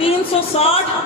360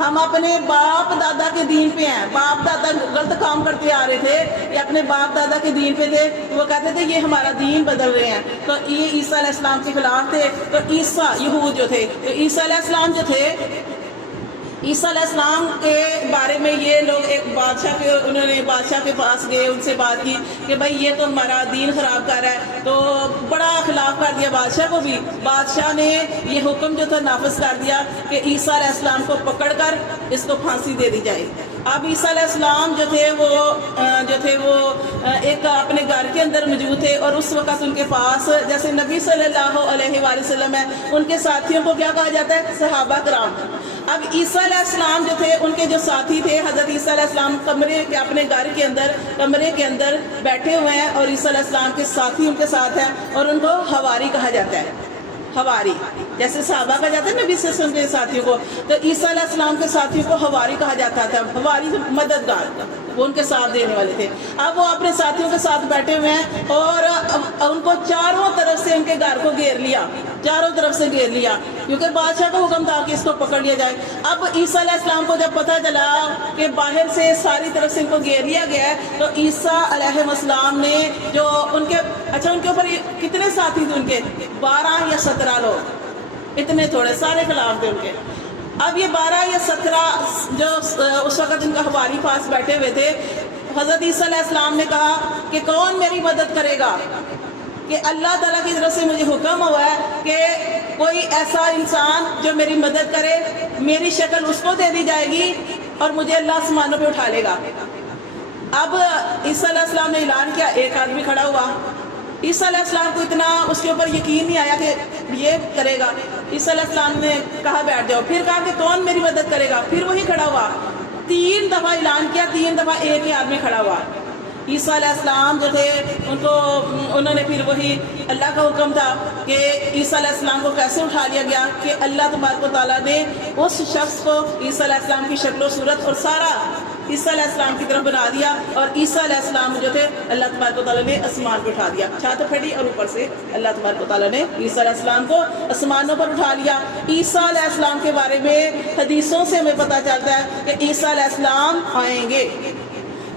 ہم اپنے باپ دادا کے دین پہ ہیں، باپ دادا غلط کام کرتے آ رہے تھے یا اپنے باپ دادا کے دین پہ تھے، وہ کہتے تھے یہ ہمارا دین بدل رہے ہیں، تو یہ عیسیٰ علیہ السلام کے خلاف تھے۔ تو عیسیٰ یہود جو تھے، تو عیسیٰ علیہ السلام جو تھے، عیسیٰ علیہ السلام کے بارے میں یہ لوگ ایک بادشاہ کے پاس گئے، ان سے بات کی کہ بھائی یہ تو ہمارا دین خراب کر رہا ہے، تو بڑا خلاف کر دیا بادشاہ کو بھی۔ بادشاہ نے یہ حکم جو تھا نافذ کر دیا کہ عیسیٰ علیہ السلام کو پکڑ کر اس کو پھانسی دے دی جائے۔ اب عیسیٰ علیہ السلام جو تھے وہ ایک اپنے گھر کے اندر موجود تھے، اور اس وقت ان کے پاس جیسے نبی صلی اللہ علیہ وآلہ وسلم ہے، ان کے ساتھیوں کو کیا کہا جاتا ہے؟ صحابہ کرام۔ اب عیسیٰ علیہ السلام جو تھے، ان کے جو ساتھی تھے، حضرت عیسیٰ علیہ السلام اپنے گھر کے اندر کمرے کے اندر بیٹھے ہوئے ہیں، اور عیسیٰ علیہ السلام کے ساتھی ان کے ساتھ ہیں، اور ان کو حواری کہا جاتا ہے۔ حواری جیسے صحابہ کہا جاتا ہے نبی صلی اللہ علیہ وسلم کے ساتھیوں کو، تو عیسیٰ علیہ السلام کے ساتھیوں کو حواری کہا جاتا تھا۔ حواری مددگار، وہ ان کے ساتھ دینے والے تھے۔ اب وہ اپنے ساتھیوں کے ساتھ بیٹھے ہوئے ہیں، اور ان کو چاروں طرف سے ان کے گھر کو گھیر لیا، چاروں طرف سے گھیر لیا، کیونکہ بادشاہ کا حکم تھا کہ اس کو پکڑ لیا جائے۔ اب عیسیٰ علیہ السلام کو جب پتہ چلا کہ باہر سے ساری طرف سے ان کو گھیر لیا گیا ہے، تو عیسیٰ علیہ السلام نے جو ان کے اوپر کتنے ساتھی تھے؟ ان کے 12 یا 17 لوگ، اتنے تھوڑے، سارے خلاف تھے ان کے۔ اب یہ 12 یا 17 جو اس وقت ان کا حواری پاس بیٹھے ہوئے تھے، حضرت عیسیٰ علیہ السلام نے کہا کہ کون میری مدد کرے گا؟ کہ اللہ تعالیٰ کی طرف سے مجھے حکم ہوا ہے کہ کوئی ایسا انسان جو میری مدد کرے، میری شکل اس کو دے دی جائے گی اور مجھے اللہ آسمانوں پہ اٹھا لے گا۔ اب عیسیٰ علیہ السلام نے اعلان کیا، ایک آدمی کھڑا ہوا۔ عیسیٰ علیہ السلام کو اتنا اس کے اوپر یقین نہیں آیا کہ یہ کرے گا۔ عیسیٰ علیہ السلام نے کہا بیٹھ جاؤ، پھر کہا کہ کون میری مدد کرے گا؟ پھر وہی کھڑا ہوا۔ 3 دفعہ اعلان کیا، 3 دفعہ ایک ہی آدمی کھڑا ہوا۔ عیسیٰ علیہ السلام جو تھے انہوں نے پھر وہی اللہ کا حکم تھا کہ عیسیٰ علیہ السلام کو کیسے اٹھا لیا گیا کہ اللہ تبارک و تعالیٰ نے اس شخص کو عیسیٰ علیہ السلام کی شکل و صورت اور سارا عیسیٰ علیہ السلام کی طرف بنا دیا، اور عیسیٰ علیہ السلام جو تھے اللہ تبارک و تعالیٰ نے آسمان پہ اٹھا دیا، چھت پھٹی اور اوپر سے اللہ تبارک و تعالیٰ نے عیسیٰ علیہ السلام کو آسمانوں پر اٹھا لیا۔ عیسیٰ علیہ السلام کے بارے میں حدیثوں سے ہمیں پتہ چلتا ہے کہ عیسیٰ علیہ السلام آئیں گے،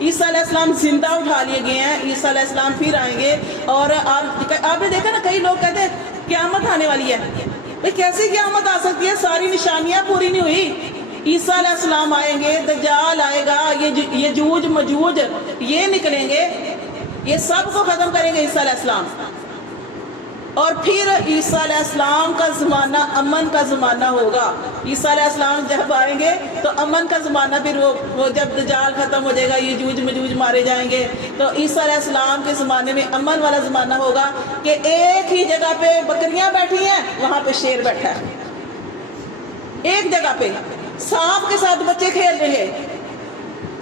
عیسیٰ علیہ السلام زندہ اٹھا لیے گئے ہیں، عیسیٰ علیہ السلام پھر آئیں گے۔ اور آپ نے دیکھا نا، کئی لوگ کہتے ہیں قیامت آنے والی ہے، بھئی کیسے قیامت آ سکتی ہے؟ ساری نشانیاں پوری نہیں ہوئی۔ عیسیٰ علیہ السلام آئیں گے، دجال آئے گا، یہ جوج مجوج یہ نکلیں گے، یہ سب کو ختم کریں گے عیسیٰ علیہ السلام۔ اور پھر عیسیٰ علیہ السلام کا زمانہ امن کا زمانہ ہوگا۔ عیسیٰ علیہ السلام جب آئیں گے تو امن کا زمانہ، پھر وہ جب دجال ختم ہو جائے گا، یہ جوج مجوج مارے جائیں گے، تو عیسیٰ علیہ السلام کے زمانے میں امن والا زمانہ ہوگا کہ ایک ہی جگہ پہ بکریاں بیٹھی ہیں، وہاں پہ شیر بیٹھا ہے، ایک جگہ پہ سانپ کے ساتھ بچے کھیل رہے ہیں،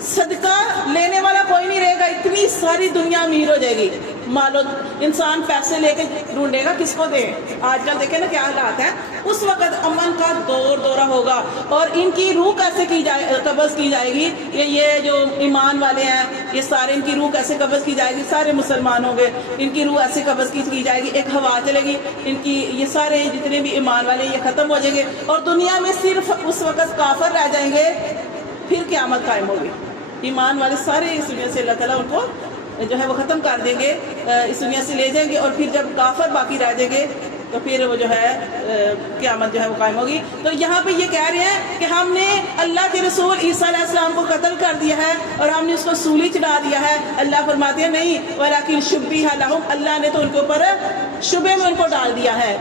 صدقہ لینے والا کوئی نہیں رہے گا، اتنی ساری دنیا امیر ہو جائے گی۔ مالو انسان پیسے لے کے ڈھونڈے گا کس کو دے۔ آج کل دیکھیں نا کیا حالات ہیں۔ اس وقت امن کا دورہ ہوگا، اور ان کی روح کیسے قبض کی جائے گی کہ یہ جو ایمان والے ہیں یہ سارے، ان کی روح کیسے قبض کی جائے گی؟ سارے مسلمان ہوں گے، ان کی روح ایسے قبض کی جائے گی، ایک ہوا چلے گی، ان کی یہ سارے جتنے بھی ایمان والے یہ ختم ہو جائیں گے، اور دنیا میں صرف اس وقت کافر رہ جائیں گے، پھر قیامت قائم ہوگی۔ ایمان والے سارے اس دنیا سے اللہ تعالیٰ ان کو جو ہے وہ ختم کر دیں گے، اس دنیا سے لے جائیں گے، اور پھر جب کافر باقی رہ جائیں گے تو پھر وہ جو ہے قیامت جو ہے وہ قائم ہوگی۔ تو یہاں پہ یہ کہہ رہے ہیں کہ ہم نے اللہ کے رسول عیسیٰ علیہ السلام کو قتل کر دیا ہے اور ہم نے اس کو سولی چڑھا دیا ہے۔ اللہ فرماتے ہیں نہیں، وَلَكِنْ شُبِّهَ لَهُمْ، اللہ نے تو ان کے اوپر شبے میں ان کو ڈال دیا ہے۔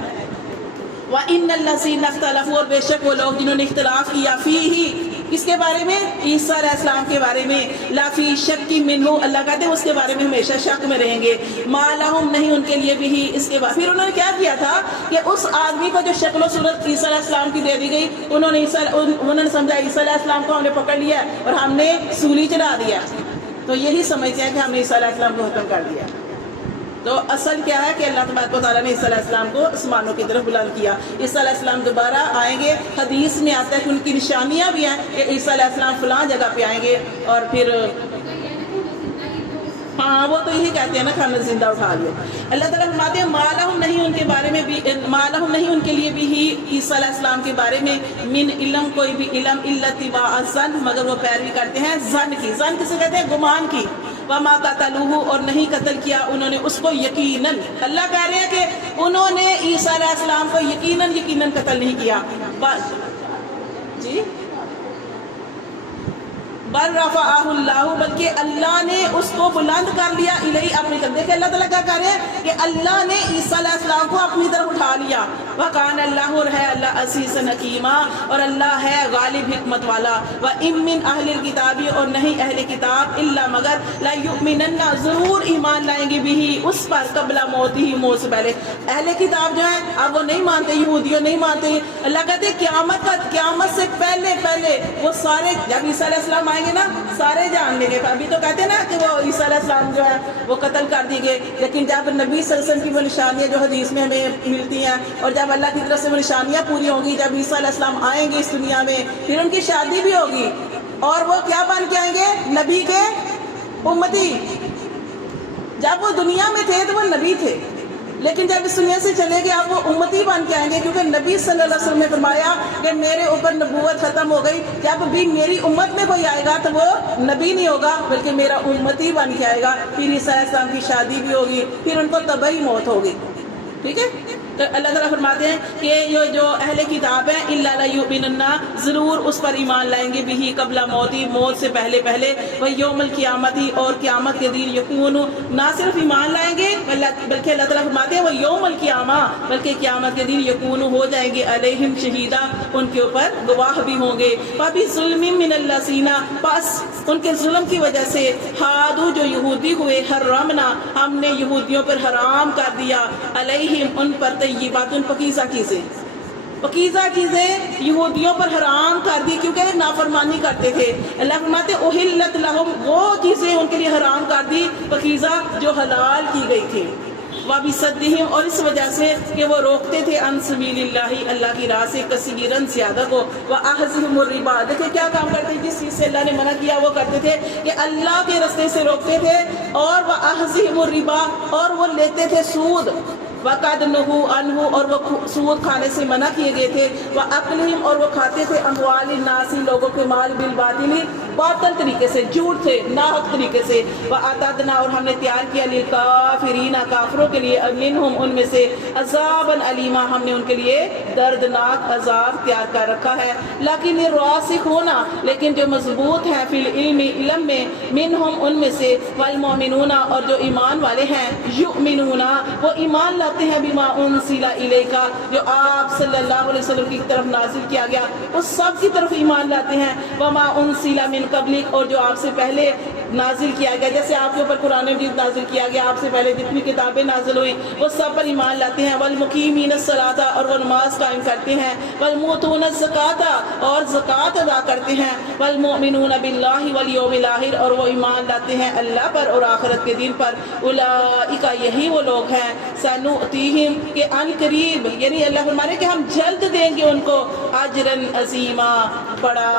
وَإِنَّ الَّذِينَ اخْتَلَفُوا، اور بے شک وہ لوگ جنہوں نے اختلاف کیا، فِيهِ، کس کے بارے میں؟ عیسیٰ علیہ السلام کے بارے میں، لا فی شک منہ، اللہ کہتے ہیں اس کے بارے میں ہمیشہ شک میں رہیں گے، ما لہم، نہیں ان کے لیے بھی اس کے بعد۔ پھر انہوں نے کیا کیا تھا کہ اس آدمی کو جو شکل و صورت عیسیٰ علیہ السلام کی دے دی گئی، انہوں نے سمجھا عیسیٰ علیہ السلام کو ہم نے پکڑ لیا اور ہم نے سولی چڑھا دیا، تو یہی سمجھتے ہیں کہ ہم نے عیسیٰ علیہ السلام کو ختم کر دیا۔ تو اصل کیا ہے کہ اللہ تبارک و تعالیٰ نے عیسیٰ علیہ السلام کو آسمانوں کی طرف بلند کیا۔ عیسیٰ علیہ السلام دوبارہ آئیں گے، حدیث میں آتا ہے کہ ان کی نشانیاں بھی ہیں کہ عیسیٰ علیہ السلام فلاں جگہ پہ آئیں گے، اور پھر ہاں وہ تو یہی کہتے ہیں نا کھانا زندہ اٹھا لو. اللہ تعالیٰ فرماتے ہیں مالہم نہیں ان کے بارے میں بھی، مالہم نہیں ان کے لیے بھی ہی عیسیٰ علیہ السلام کے بارے میں من علم کوئی بھی علم الا اتباع الظن مگر وہ پیروی کرتے ہیں ظن کی. ظن کسے کہتے ہیں؟ گمان کی. وما قتلوہ اور نہیں قتل کیا انہوں نے اس کو یقیناً. اللہ کہہ رہے ہیں کہ انہوں نے عیسیٰ علیہ السلام کو یقیناً قتل نہیں کیا. جی بل رفعہ اللہ بلکہ اللہ نے اس کو بلند کر لیا الیہ اپنی طرف. دیکھیں اللہ تعالیٰ کیا کہہ رہے ہیں کہ اللہ نے عیسیٰ علیہ السلام کو اپنی طرف اٹھا لیا. وکان اللہ اور ہے اللہ عزیز حکیما اور اللہ ہے غالب حکمت والا. وَإِن مِّنْ أَهْلِ الْكِتَابِ اور نہیں اہل کتاب الا مگر لا یؤمنن ضرور ایمان لائیں گے بھی اس پر قبل موتہ موت سے پہلے. اہل کتاب جو ہیں اب وہ نہیں مانتے، یہودیوں نہیں مانتے. اللہ کہتے ہیں قیامت سے پہلے وہ سارے جب عیسیٰ علیہ السلام آئیں گے نا سارے جان لیں گے. ابھی تو کہتے ہیں نا کہ وہ عیسیٰ علیہ السلام جو ہے وہ قتل کر دیے گئے، لیکن جب نبی صلی اللہ علیہ وسلم کی وہ نشانیاں جو حدیث میں ہمیں ملتی ہیں اور جب اللہ کی طرف سے وہ نشانیاں پوری ہوں گی، جب عیسیٰ علیہ السلام آئیں گے اس دنیا میں پھر ان کی شادی بھی ہوگی اور وہ کیا بن کے آئیں گے؟ نبی کے امتی. جب وہ دنیا میں تھے تو وہ نبی تھے، لیکن جب اس دنیا سے چلے گئے اب وہ امتی بن کے آئیں گے، کیونکہ نبی صلی اللہ علیہ وسلم نے فرمایا کہ میرے اوپر نبوت ختم ہو گئی. جب بھی میری امت میں کوئی آئے گا تو وہ نبی نہیں ہوگا بلکہ میرا امتی بن کے آئے گا. پھر عیسیٰ علیہ السلام کی شادی بھی ہوگی، پھر ان کو طبعی موت ہوگی. ٹھیک ہے، تو اللہ تعالیٰ فرماتے ہیں کہ یہ جو اہل کتاب ہیں الا لیؤمنن ضرور اس پر ایمان لائیں گے بھی قبل موتی موت سے پہلے. وہ یوم القیامت اور قیامت کے دن یکون نہ صرف ایمان لائیں گے بلکہ اللہ تعالیٰ فرماتے ہیں وہ یوم القیامہ بلکہ قیامت کے دن یکون ہو جائیں گے علیہم شہیدا ان کے اوپر گواہ بھی ہوں گے. فبظلم من الذین پس ان کے ظلم کی وجہ سے ہادو جو یہودی ہوئے حرمنا ہم نے یہودیوں پر حرام کر دیا علیہم ان پر طیبات پکیزہ چیزیں یہودیوں پر حرام کر دی کیونکہ نافرمانی کرتے تھے. اللہ فرماتے احلت لہم وہ چیزیں ان کے لیے حرام کر دی پکیزہ جو حلال کی گئی تھی. وبصدہم اور اس وجہ سے کہ وہ روکتے تھے عن سبیل اللہ اللہ کی راہ سے کثیرن زیادہ کو. واخذہم الربا دیکھیں کیا کام کرتے تھے، جس چیز سے اللہ نے منع کیا وہ کرتے تھے کہ اللہ کے راستے سے روکتے تھے. اور واخذہم الربا اور وہ لیتے تھے سود. وقد نہوا عنہ اور وہ سود کھانے سے منع کیے گئے تھے. واکلہم اور وہ کھاتے تھے اموال الناس لوگوں کے مال بالباطل باطل طریقے سے، جھوٹ سے، ناحق طریقے سے. واعتدنا اور ہم نے تیار کیا للکافرین کافروں کے لیے منہم ان میں سے عذابا علیما ہم نے ان کے لیے دردناک عذاب تیار کر رکھا ہے. لیکن الراسخون لیکن جو مضبوط ہیں فی العلم علم میں منہم ان میں سے والمؤمنون اور جو ایمان والے ہیں یؤمنون وہ ایمان لاتے ہیں بما انزل الیک جو آپ صلی اللہ علیہ وسلم کی طرف نازل کیا گیا اس سب کی طرف ایمان لاتے ہیں. وما انزل من قبلک اور جو آپ سے پہلے نازل کیا گیا، جیسے آپ کے اوپر قرآن مجید نازل کیا گیا، آپ سے پہلے جتنی کتابیں نازل ہوئی وہ سب پر ایمان لاتے ہیں. والمقیمین الصلاۃ اور وہ نماز قائم کرتے ہیں. والمؤتون الزکاۃ اور زکوٰۃ ادا کرتے ہیں. والمؤمنون باللہ والیوم الآخر اور وہ ایمان لاتے ہیں اللہ پر اور آخرت کے دن پر. اولئک یہی وہ لوگ ہیں سنؤتیہم کہ ان قریب یعنی اللہ فرمانے کہ ہم جلد دیں گے ان کو اجرا عظیما بڑا